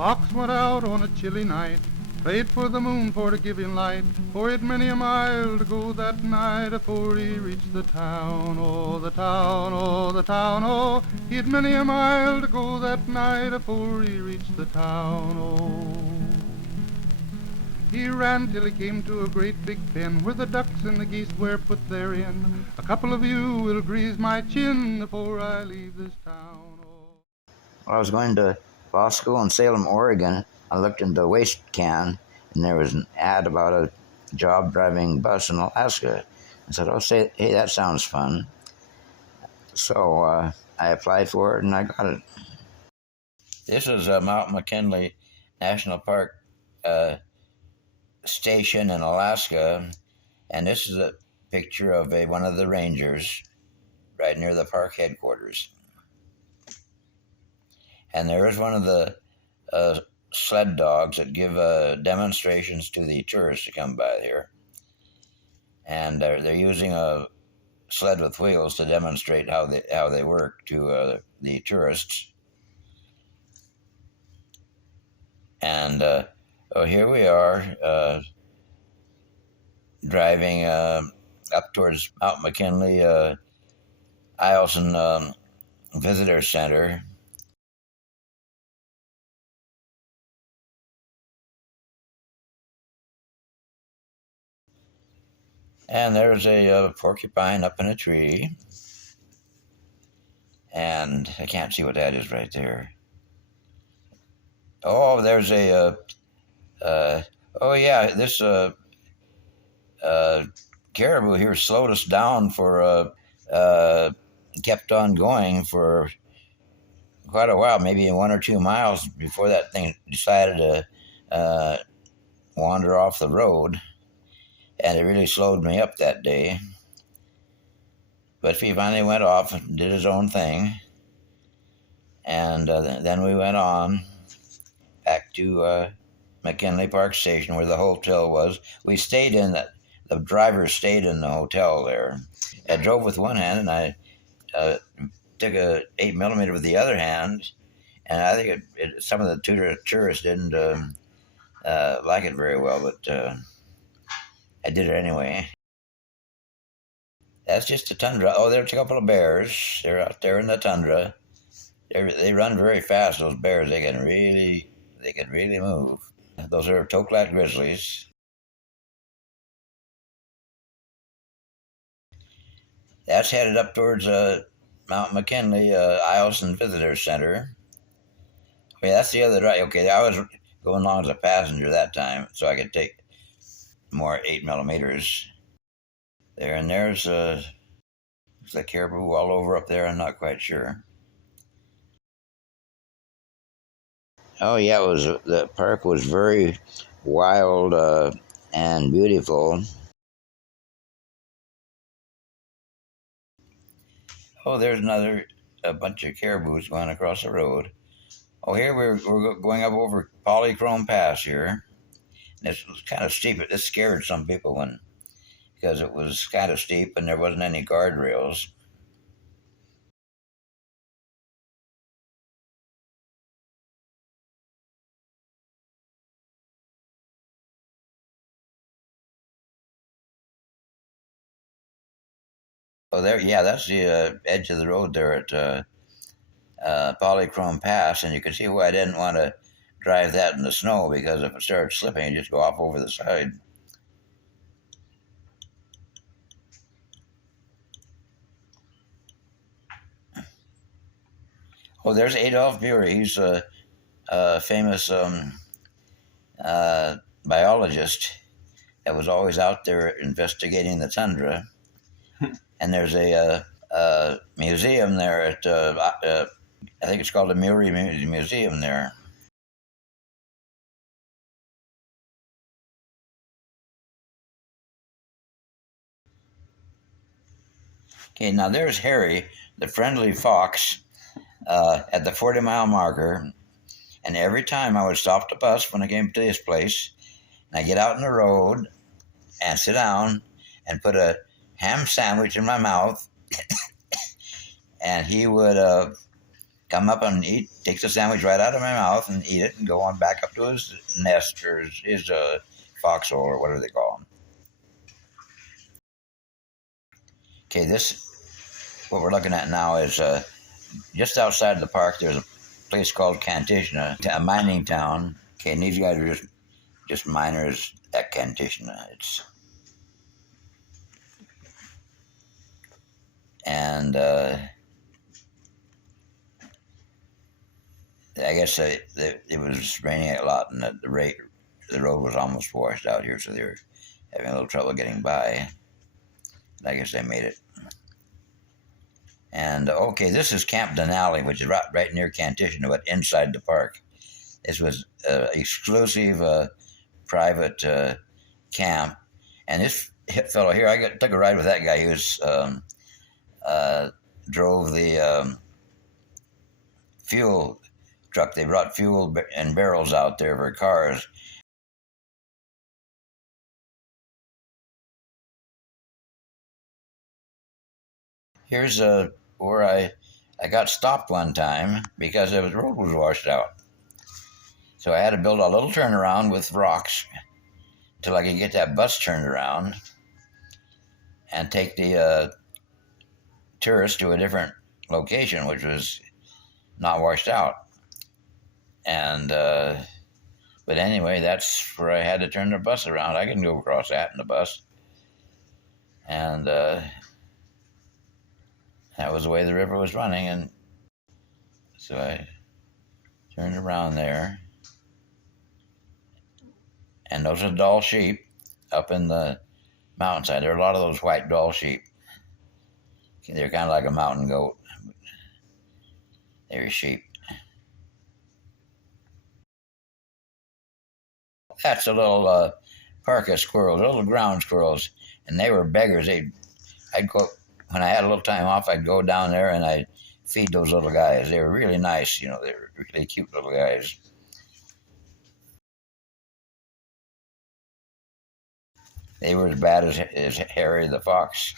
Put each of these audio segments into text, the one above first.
Fox went out on a chilly night, prayed for the moon for to give him light, for he'd many a mile to go that night afore he reached the town. Oh, the town, oh, the town, oh, he'd many a mile to go that night afore he reached the town. Oh. He ran till he came to a great big pen where the ducks and the geese were put therein. A couple of you will grease my chin before I leave this town. Oh. Well, I was going to law school in Salem, Oregon. I looked in the waste can, and there was an ad about a job driving bus in Alaska. I said, "Oh, hey, that sounds fun." So I applied for it, and I got it. This is Mt McKinley National Park station in Alaska, and this is a picture of one of the rangers right near the park headquarters. And there is one of the sled dogs that give demonstrations to the tourists to come by here. And they're using a sled with wheels to demonstrate how they work to the tourists. And here we are driving up towards Mt McKinley Alaskan Visitor Center. And there's a porcupine up in a tree. And I can't see what that is right there. Oh, there's this caribou here slowed us down for, kept on going for quite a while, maybe 1 or 2 miles before that thing decided to wander off the road. And it really slowed me up that day. But he finally went off and did his own thing. And then we went on back to McKinley Park Station where the hotel was. We stayed in the driver stayed in the hotel there. I drove with one hand and I took a 8mm with the other hand. And I think some of the tourists didn't like it very well, but I did it anyway. That's just the tundra. Oh, there's a couple of bears. They're out there in the tundra. They run very fast, those bears. They can really move. Those are toe-clad grizzlies. That's headed up towards Mt McKinley Alaskan Visitor Center. Okay, that's the other drive. Okay, I was going along as a passenger that time, so I could take more 8mm there. And there's looks like caribou all over up there. I'm not quite sure. Oh yeah, the park was very wild and beautiful. Oh, there's a bunch of caribous going across the road. Oh, here we're going up over Polychrome Pass here. This was kind of steep. This scared some people because it was kind of steep and there wasn't any guardrails. Oh, there, yeah, that's the edge of the road there at Polychrome Pass, and you can see why I didn't want to drive that in the snow, because if it started slipping, you just go off over the side. Oh, there's Adolph Bury. He's a famous biologist that was always out there investigating the tundra. And there's a museum there at, I think it's called the Mury Museum there. Okay, now there's Harry, the friendly fox, at the 40-mile marker. And every time I would stop the bus when I came to this place, and I get out in the road and sit down and put a ham sandwich in my mouth, and he would come up and eat, takes the sandwich right out of my mouth and eat it and go on back up to his nest or his foxhole or whatever they call them. Okay, what we're looking at now is just outside of the park. There's a place called Kantishna, a mining town. Okay, and these guys are just miners at Kantishna. And I guess it was raining a lot, and the road was almost washed out here, so they were having a little trouble getting by. I guess they made it. And okay, this is Camp Denali, which is right near Kantishna, but inside the park. This was exclusive private camp, and this fellow here, took a ride with that guy. He was drove the fuel truck. They brought fuel and barrels out there for cars. Here's where I got stopped one time because the road was washed out. So I had to build a little turnaround with rocks until I could get that bus turned around and take the tourists to a different location, which was not washed out. And but anyway, that's where I had to turn the bus around. I couldn't go across that in the bus. And that was the way the river was running, and so I turned around there. And those are Dall sheep up in the mountainside. There are a lot of those white Dall sheep. They're kind of like a mountain goat. They're sheep. That's a little parka squirrels, little ground squirrels, and they were beggars. I'd go when I had a little time off. I'd go down there and I'd feed those little guys. They were really nice, They were really cute little guys. They were as bad as Harry the fox.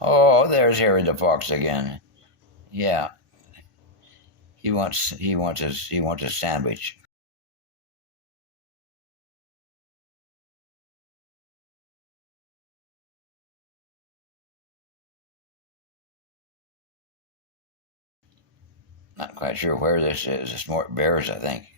Oh, there's Harry the fox again. Yeah, he wants his sandwich. Not quite sure where this is. It's more bears, I think.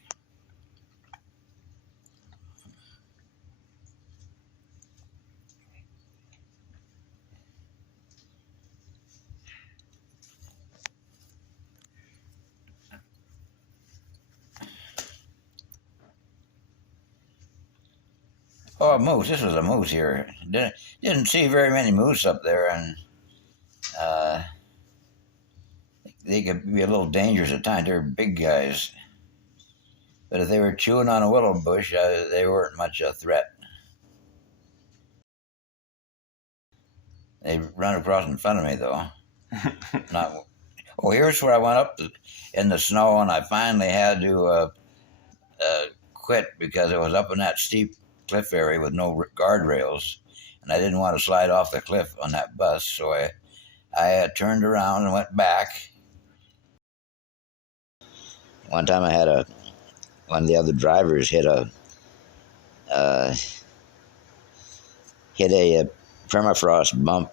Oh, a moose. This was a moose here. Didn't see very many moose up there, and they could be a little dangerous at times. They're big guys. But if they were chewing on a willow bush, they weren't much a threat. They run across in front of me, though. Not. Oh, here's where I went up in the snow, and I finally had to quit because it was up in that steep cliff area with no guardrails, and I didn't want to slide off the cliff on that bus, so I turned around and went back. One time I had one of the other drivers hit a permafrost bump,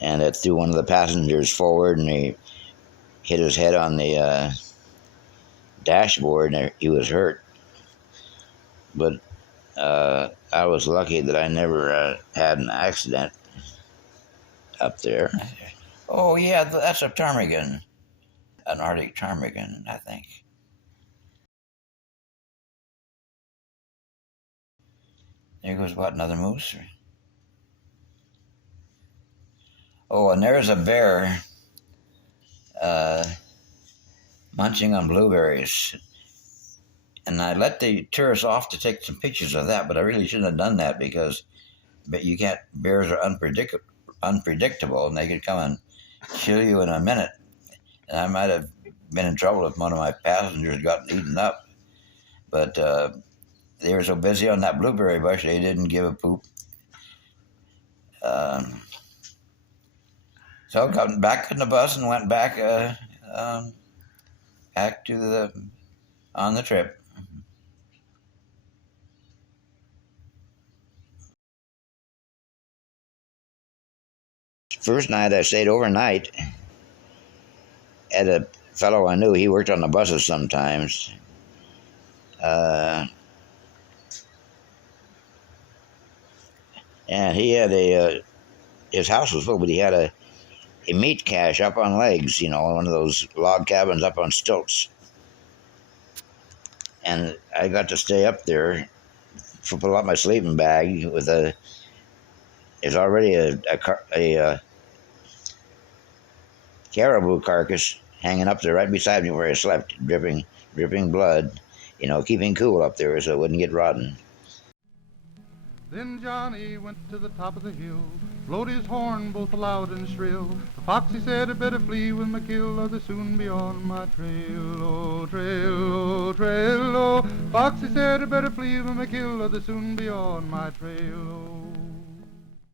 and it threw one of the passengers forward, and he hit his head on the dashboard, and he was hurt. But I was lucky that I never had an accident up there. Oh yeah, that's a ptarmigan, an Arctic ptarmigan, I think. There goes what, another moose? Oh, and there's a bear munching on blueberries. And I let the tourists off to take some pictures of that, but I really shouldn't have done that because bears are unpredictable, and they could come and kill you in a minute. And I might have been in trouble if one of my passengers got eaten up. But they were so busy on that blueberry bush, they didn't give a poop. So I got back in the bus and went back back to on the trip. First night I stayed overnight at a fellow I knew. He worked on the buses sometimes. And he had his house was full, but he had a meat cache up on legs, one of those log cabins up on stilts. And I got to stay up there, pull out my sleeping bag with there's already a caribou carcass hanging up there right beside me where I slept, dripping blood, keeping cool up there so it wouldn't get rotten. Then Johnny went to the top of the hill, blowed his horn both loud and shrill. The fox, he said, "I better flee with my kill, or they'll soon be on my trail, oh, trail, oh, trail, oh." Fox, he said, "I better flee with my kill, or they'll soon be on my trail, oh."